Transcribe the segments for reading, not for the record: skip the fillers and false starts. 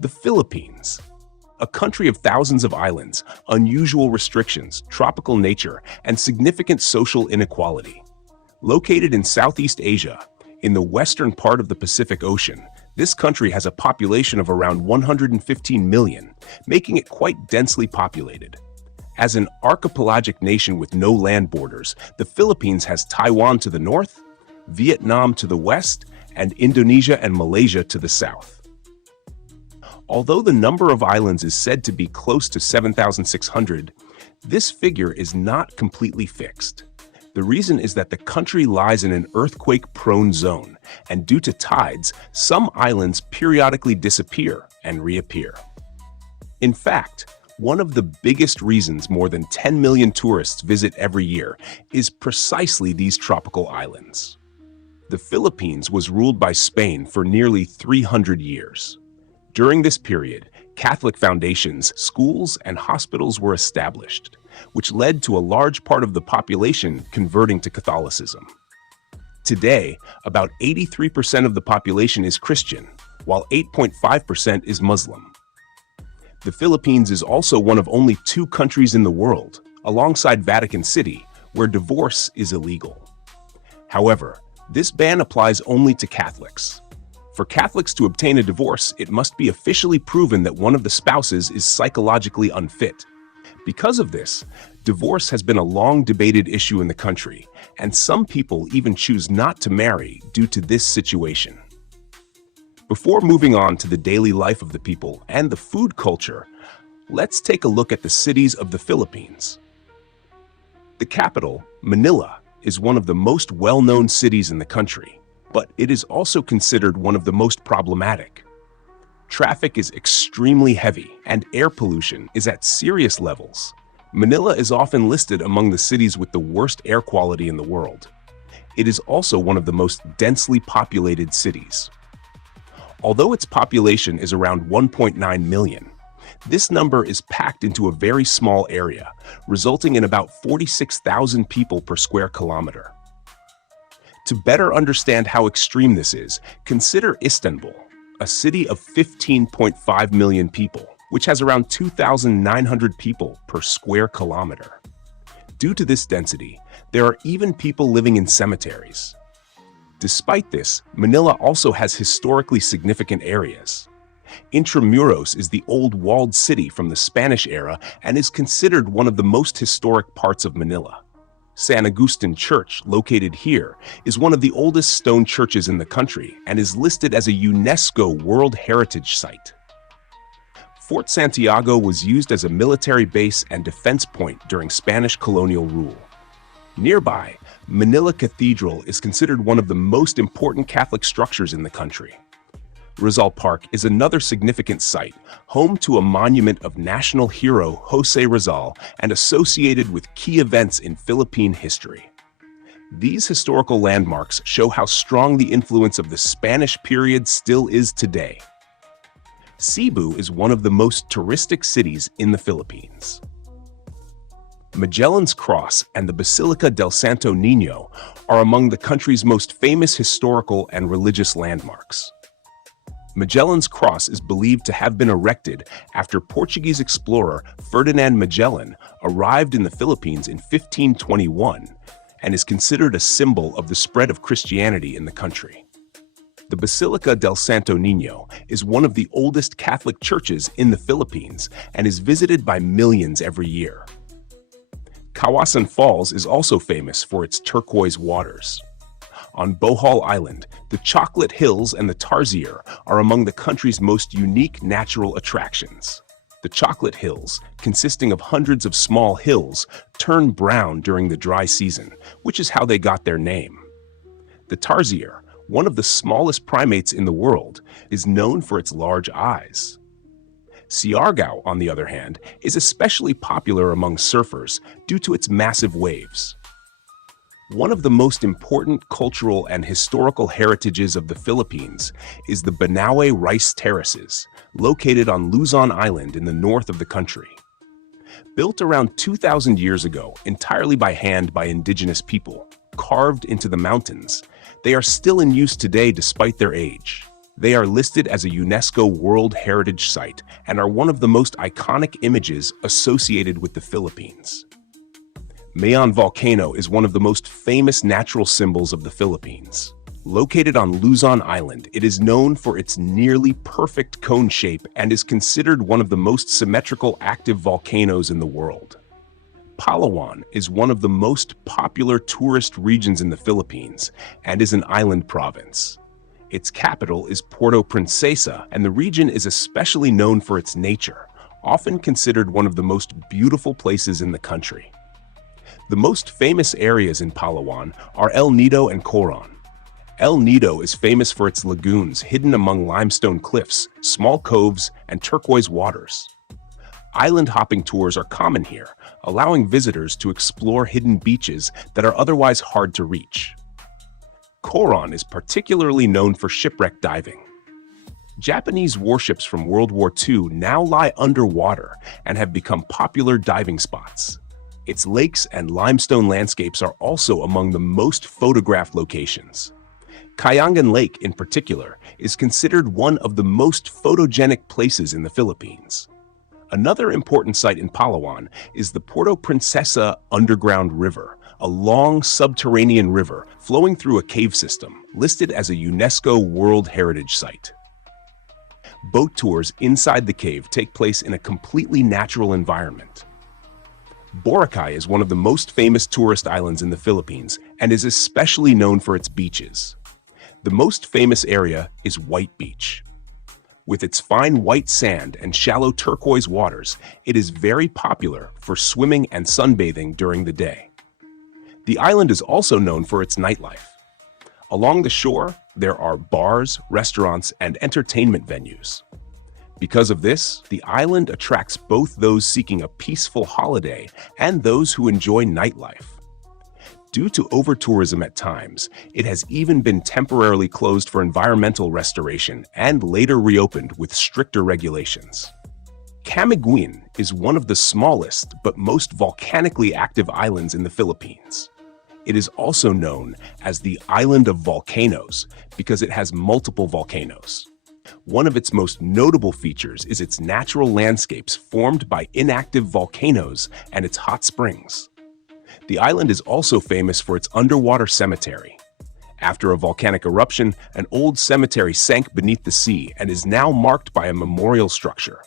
The Philippines, a country of thousands of islands, unusual restrictions, tropical nature, and significant social inequality. Located in Southeast Asia, in the western part of the Pacific Ocean, this country has a population of around 115 million, making it quite densely populated. As an archipelagic nation with no land borders, the Philippines has Taiwan to the north, Vietnam to the west, and Indonesia and Malaysia to the south. Although the number of islands is said to be close to 7,600, this figure is not completely fixed. The reason is that the country lies in an earthquake-prone zone, and due to tides, some islands periodically disappear and reappear. In fact, one of the biggest reasons more than 10 million tourists visit every year is precisely these tropical islands. The Philippines was ruled by Spain for nearly 300 years. During this period, Catholic foundations, schools, and hospitals were established, which led to a large part of the population converting to Catholicism. Today, about 83% of the population is Christian, while 8.5% is Muslim. The Philippines is also one of only 2 countries in the world, alongside Vatican City, where divorce is illegal. However, this ban applies only to Catholics. For Catholics to obtain a divorce, it must be officially proven that one of the spouses is psychologically unfit. Because of this, divorce has been a long debated issue in the country, and some people even choose not to marry due to this situation. Before moving on to the daily life of the people and the food culture, let's take a look at the cities of the Philippines. The capital, Manila, is one of the most well-known cities in the country, but it is also considered one of the most problematic. Traffic is extremely heavy, and air pollution is at serious levels. Manila is often listed among the cities with the worst air quality in the world. It is also one of the most densely populated cities. Although its population is around 1.9 million, this number is packed into a very small area, resulting in about 46,000 people per square kilometer. To better understand how extreme this is, consider Istanbul, a city of 15.5 million people, which has around 2,900 people per square kilometer. Due to this density, there are even people living in cemeteries. Despite this, Manila also has historically significant areas. Intramuros is the old walled city from the Spanish era and is considered one of the most historic parts of Manila. San Agustin Church, located here, is one of the oldest stone churches in the country and is listed as a UNESCO World Heritage Site. Fort Santiago was used as a military base and defense point during Spanish colonial rule. Nearby, Manila Cathedral is considered one of the most important Catholic structures in the country. Rizal Park is another significant site, home to a monument of national hero Jose Rizal and associated with key events in Philippine history. These historical landmarks show how strong the influence of the Spanish period still is today. Cebu is one of the most touristic cities in the Philippines. Magellan's Cross and the Basilica del Santo Niño are among the country's most famous historical and religious landmarks. Magellan's Cross is believed to have been erected after Portuguese explorer Ferdinand Magellan arrived in the Philippines in 1521 and is considered a symbol of the spread of Christianity in the country. The Basilica del Santo Niño is one of the oldest Catholic churches in the Philippines and is visited by millions every year. Kawasan Falls is also famous for its turquoise waters. On Bohol Island, the Chocolate Hills and the Tarsier are among the country's most unique natural attractions. The Chocolate Hills, consisting of hundreds of small hills, turn brown during the dry season, which is how they got their name. The Tarsier, one of the smallest primates in the world, is known for its large eyes. Siargao, on the other hand, is especially popular among surfers due to its massive waves. One of the most important cultural and historical heritages of the Philippines is the Banaue Rice Terraces, located on Luzon Island in the north of the country. Built around 2,000 years ago entirely by hand by indigenous people, carved into the mountains, they are still in use today despite their age. They are listed as a UNESCO World Heritage Site and are one of the most iconic images associated with the Philippines. Mayon Volcano is one of the most famous natural symbols of the Philippines. Located on Luzon Island, it is known for its nearly perfect cone shape and is considered one of the most symmetrical active volcanoes in the world. Palawan is one of the most popular tourist regions in the Philippines and is an island province. Its capital is Puerto Princesa, and the region is especially known for its nature, often considered one of the most beautiful places in the country. The most famous areas in Palawan are El Nido and Coron. El Nido is famous for its lagoons hidden among limestone cliffs, small coves, and turquoise waters. Island hopping tours are common here, allowing visitors to explore hidden beaches that are otherwise hard to reach. Coron is particularly known for shipwreck diving. Japanese warships from World War II now lie underwater and have become popular diving spots. Its lakes and limestone landscapes are also among the most photographed locations. Camiguin Lake, in particular, is considered one of the most photogenic places in the Philippines. Another important site in Palawan is the Puerto Princesa Underground River, a long subterranean river flowing through a cave system, listed as a UNESCO World Heritage Site. Boat tours inside the cave take place in a completely natural environment. Boracay is one of the most famous tourist islands in the Philippines and is especially known for its beaches. The most famous area is White Beach. With its fine white sand and shallow turquoise waters, it is very popular for swimming and sunbathing during the day. The island is also known for its nightlife. Along the shore, there are bars, restaurants, and entertainment venues. Because of this, the island attracts both those seeking a peaceful holiday and those who enjoy nightlife. Due to over-tourism at times, it has even been temporarily closed for environmental restoration and later reopened with stricter regulations. Camiguin is one of the smallest but most volcanically active islands in the Philippines. It is also known as the Island of Volcanoes because it has multiple volcanoes. One of its most notable features is its natural landscapes formed by inactive volcanoes and its hot springs. The island is also famous for its underwater cemetery. After a volcanic eruption, an old cemetery sank beneath the sea and is now marked by a memorial structure.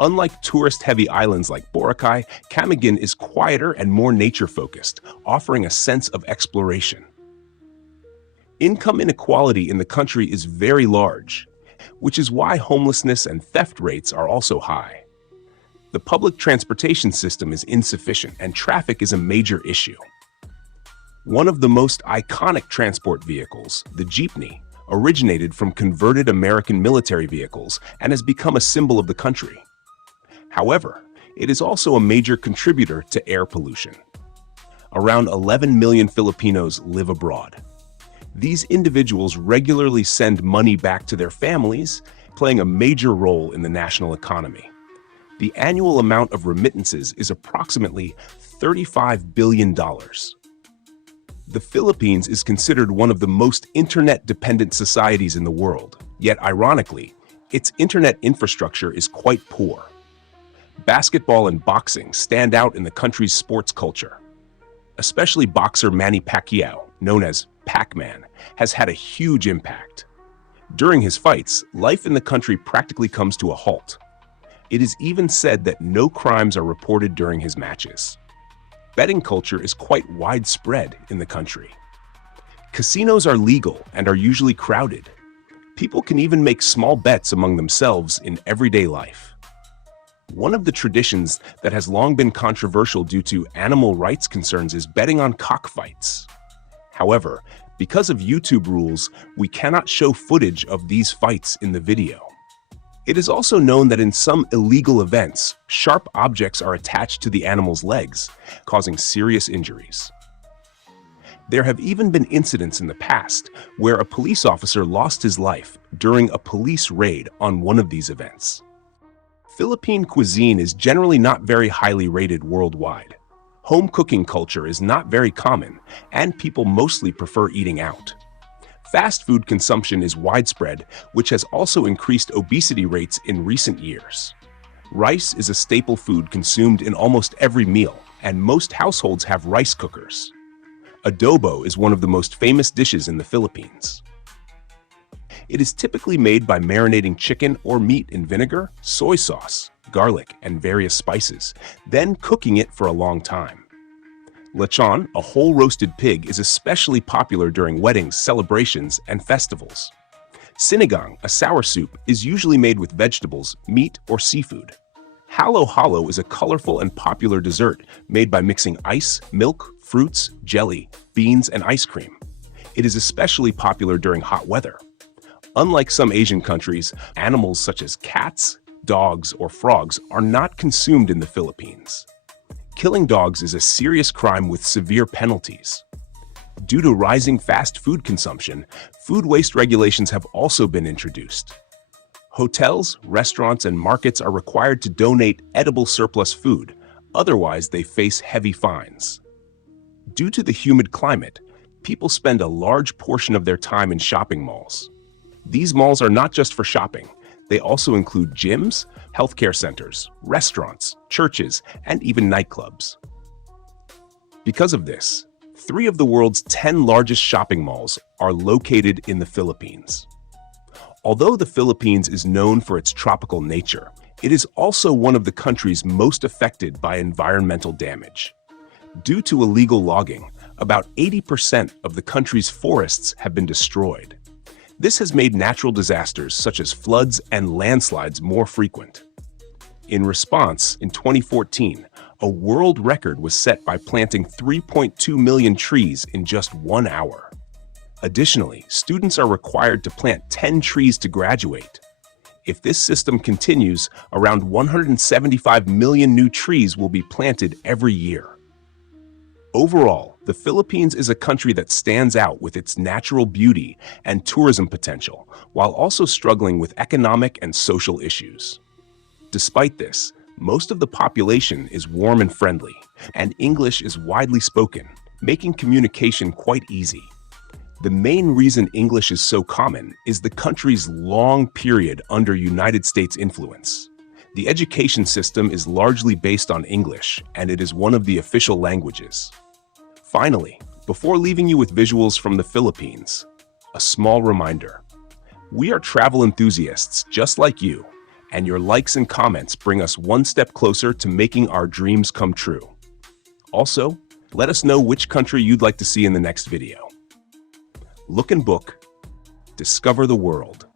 Unlike tourist-heavy islands like Boracay, Camiguin is quieter and more nature-focused, offering a sense of exploration. Income inequality in the country is very large, which is why homelessness and theft rates are also high. The public transportation system is insufficient and traffic is a major issue. One of the most iconic transport vehicles, the jeepney, originated from converted American military vehicles and has become a symbol of the country. However, it is also a major contributor to air pollution. Around 11 million Filipinos live abroad. These individuals regularly send money back to their families, playing a major role in the national economy. The annual amount of remittances is approximately $35 billion. The Philippines is considered one of the most internet-dependent societies in the world, yet ironically, its internet infrastructure is quite poor. Basketball and boxing stand out in the country's sports culture. Especially boxer Manny Pacquiao, known as Pac-Man, has had a huge impact. During his fights, life in the country practically comes to a halt. It is even said that no crimes are reported during his matches. Betting culture is quite widespread in the country. Casinos are legal and are usually crowded. People can even make small bets among themselves in everyday life. One of the traditions that has long been controversial due to animal rights concerns is betting on cockfights. However, because of YouTube rules, we cannot show footage of these fights in the video. It is also known that in some illegal events, sharp objects are attached to the animal's legs, causing serious injuries. There have even been incidents in the past where a police officer lost his life during a police raid on one of these events. Philippine cuisine is generally not very highly rated worldwide. Home cooking culture is not very common, and people mostly prefer eating out. Fast food consumption is widespread, which has also increased obesity rates in recent years. Rice is a staple food consumed in almost every meal, and most households have rice cookers. Adobo is one of the most famous dishes in the Philippines. It is typically made by marinating chicken or meat in vinegar, soy sauce, garlic, and various spices, then cooking it for a long time. Lechon, a whole roasted pig, is especially popular during weddings, celebrations, and festivals. Sinigang, a sour soup, is usually made with vegetables, meat, or seafood. Halo-halo is a colorful and popular dessert made by mixing ice, milk, fruits, jelly, beans, and ice cream. It is especially popular during hot weather. Unlike some Asian countries, animals such as cats, dogs, or frogs are not consumed in the Philippines. Killing dogs is a serious crime with severe penalties. Due to rising fast food consumption, food waste regulations have also been introduced. Hotels, restaurants, and markets are required to donate edible surplus food, otherwise they face heavy fines. Due to the humid climate, people spend a large portion of their time in shopping malls. These malls are not just for shopping. They also include gyms, healthcare centers, restaurants, churches, and even nightclubs. Because of this, 3 of the world's 10 largest shopping malls are located in the Philippines. Although the Philippines is known for its tropical nature, it is also one of the countries most affected by environmental damage. Due to illegal logging, about 80% of the country's forests have been destroyed. This has made natural disasters such as floods and landslides more frequent. In response, in 2014, a world record was set by planting 3.2 million trees in just 1 hour. Additionally, students are required to plant 10 trees to graduate. If this system continues, around 175 million new trees will be planted every year. Overall, the Philippines is a country that stands out with its natural beauty and tourism potential, while also struggling with economic and social issues. Despite this, most of the population is warm and friendly, and English is widely spoken, making communication quite easy. The main reason English is so common is the country's long period under United States influence. The education system is largely based on English, and it is one of the official languages. Finally, before leaving you with visuals from the Philippines, a small reminder. We are travel enthusiasts just like you, and your likes and comments bring us one step closer to making our dreams come true. Also, let us know which country you'd like to see in the next video. Look and book, discover the world.